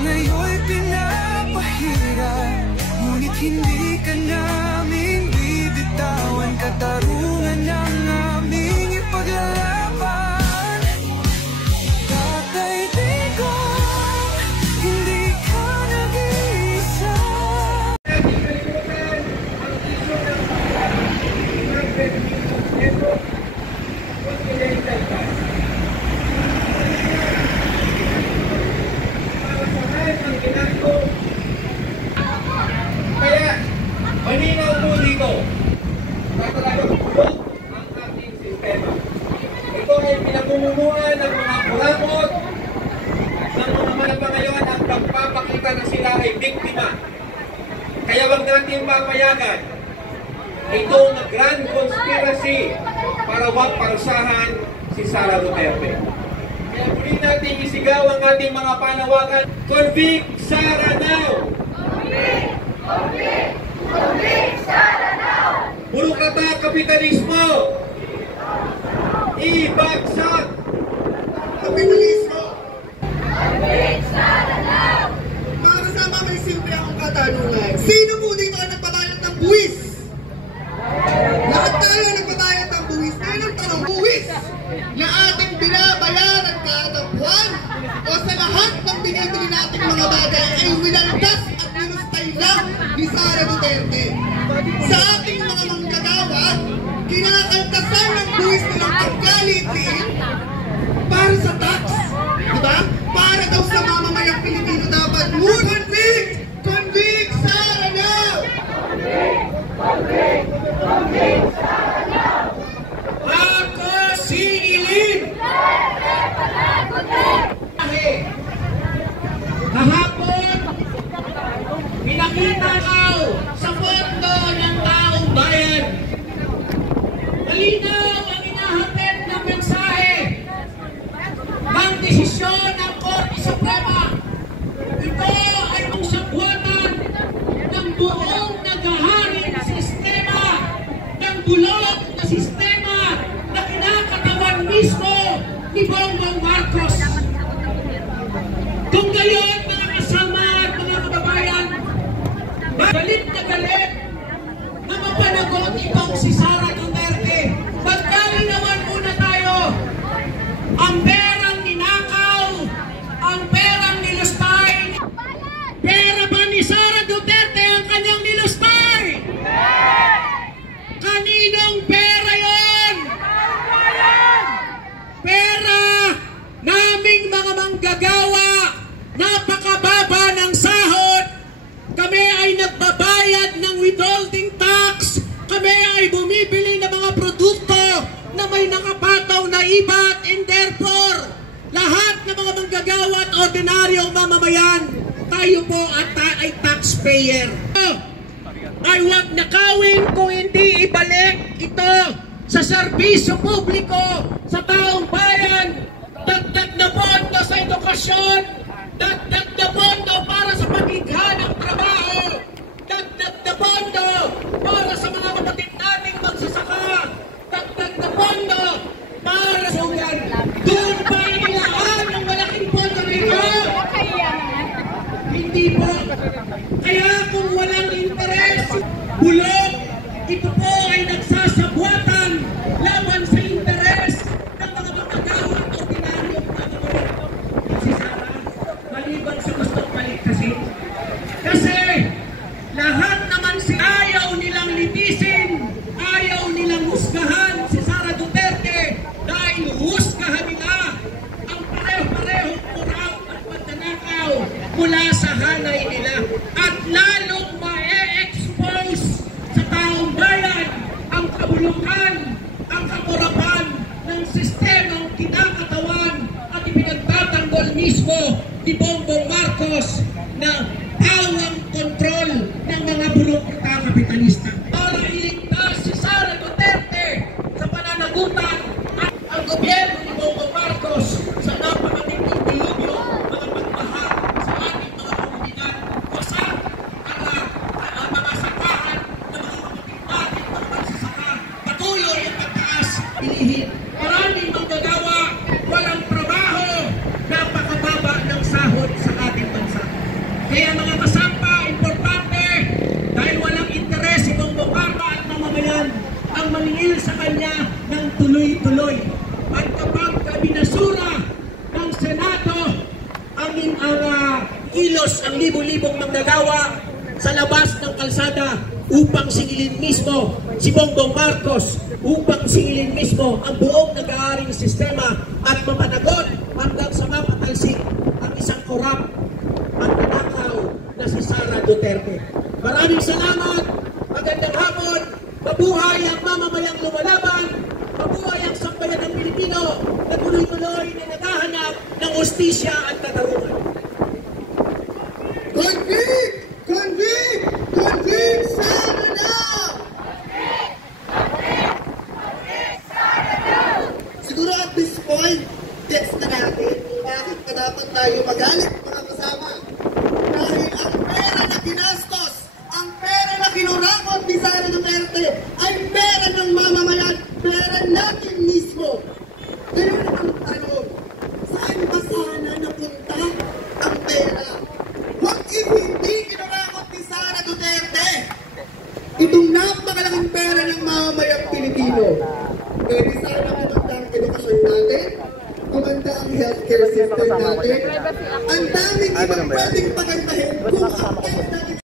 ngayon'y pinapahirap, ngunit hindi ka namin bibitawan. Katarungan ang aming ipaglalaban. Tatay Digong, hindi ka nag-iisa. Kaya, malinaw po dito na talagang bulok ang ating sistema. Ito ay pinamumunuan ng mga kurakot ng mga manapangayon at pagpapakita na sila ay biktima. Kaya wag natin papayagan itong grand conspiracy para wag parusahan si Sara Duterte. Kaya muli natin isigaw ang ating mga panawagan. Convict Sara now! Convict! Convict! Convict Sara now! Puro kata kapitalismo! Ibagsak! Kapitalismo! Convict Sara now! Mga kasama, may simple akong katanungan. Sino po dito ang nagbabayad ng buwis? Lahat tayo nagbabayad ng buwis. Ngayon ang tanong, buwis na ating binabayaran kada buwan o sa lahat ng binibili nating mga bagay ay winaldas at minustay lang ni Sara Duterte. Sa ating mga manggagawa, kinakaltasan ng buwis nilang pagkalitin para sa tax. Diba? Para daw sa mamamayang Pilipino dapat. Convict! Convict Sara now! Convict! Convict! Convict Sara now! Ako si Ilin! Kahapon, pinakita ko sa fondo ng taong bayan. Malinaw ang inahatid na mensahe ng desisyon ng Korte Suprema. Ito ay ang sagwatan ng buong naghaharing sistema, ng bulok na sistema na kinakatawan mismo ni Bongbong Marcos. Kung gayon, mga kasama at mga kababayan, galit na galit na mapanagot itong si Sara Duterte. Magkalinawan muna tayo. Ang perang ninakaw, ang perang nilustay. Pera ba ni Sara Duterte ang kanyang nilustay? Kaninong pera yon? Pera naming mga manggagawa. Napakababa ng sahod. Kami ay nagbabayad ng withholding tax. Kami ay bumibili ng mga produkto na may nakapataw na IVAT, and therefore lahat ng mga manggagawa at ordinaryong mamamayan, tayo po ay taxpayer. Ay huwag nakawin kung hindi ibalik ito sa serbisyo publiko sa taong bayan. Dagdag na pondo sa edukasyon, dagdag na pondo para sa pagigha ng trabaho, dagdag na pondo para sa mga kapatid nating magsasaka, dagdag na pondo para sa ulan. Doon ba inilaan ng malaking pondo nito? Hindi po. Kaya kung walang interes, bulok, ito po ay nagsasabwatan laban sa interes ng mga magagawa at ordinaryong mamamayan. Si Sara, maliban sa gustong paligtasin. Kasi lahat naman ayaw nilang litisin, ayaw nilang husgahan si Sara Duterte dahil husgahan nila ang pareho-parehong kurap at pagdanakaw mula sa hanay nila at lalong ma-e-expose sa taong bayan ang kabulukan, ang kapurapan ng sistemang kinakatawan at ipinagtatanggol mismo ni Bongbong Marcos na pawang kontrol ng mga bulok-ita kapitalista. Para iligtas si Sara Duterte sa pananagutan at ang gobyerno ni Bongbong Marcos sa napakatinding dilubyo, mga pagbaha sa ating mga komunidad, wasak ang mga sakahan ng mga kapatid natin, mga magsasaka, patuloy ang pagtaas, ilihit. Maraming manggagawa, walang trabaho, napakababa ng sahod sa ating bansa. Nagkilos ang libo-libong manggagawa sa labas ng kalsada upang singilin mismo si Bongbong Marcos, upang singilin mismo ang buong nag-aaring sistema at mapanagot hanggang sa mapatalsik ang isang korap at nanakaw na si Sara Duterte. Maraming salamat, magandang hapon, mabuhay ang mamamayang lumalaban, mabuhay ang sambayan ng Pilipino na tuloy-tuloy na naghahanap ng hustisya at katarungan. Convict! Convict! Convict! Sana na! Siguro at this point, gets na natin kung bakit pa dapat tayo magalit, mga kasama. Dahil ang pera na ginastos, ang pera na kinurakot ni Sara Duterte ay pera ng mamamayan, pera natin mismo. Kaya ang tanong, saan ba sana napunta ang pera? What if hindi kinurakot ni Sara Duterte itong napakalaking pera ng mamamayang Pilipino? Pwede sana kumanda ang edukasyon natin, kumanda ang healthcare system natin, ang daming ibang pwedeng pagandahin kung ang pera natin